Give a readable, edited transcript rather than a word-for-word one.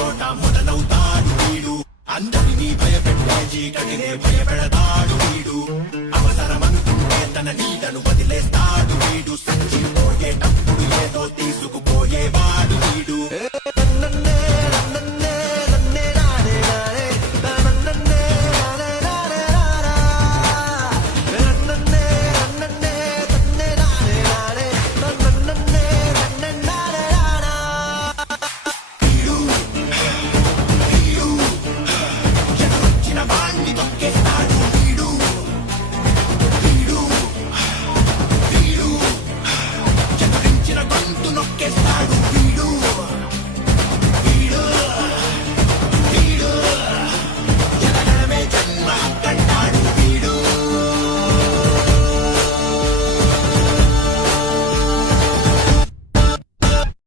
చోట మొదలవుతాడు వీడు అందరినీ భయపెట్టే చీకటినే భయపెడతాడు వీడు అవసరమనుకుంటే తన నీడను వదిలేస్తాడు వీడు సంచిపోయేటప్పుడు ఏదో తీసుకుపో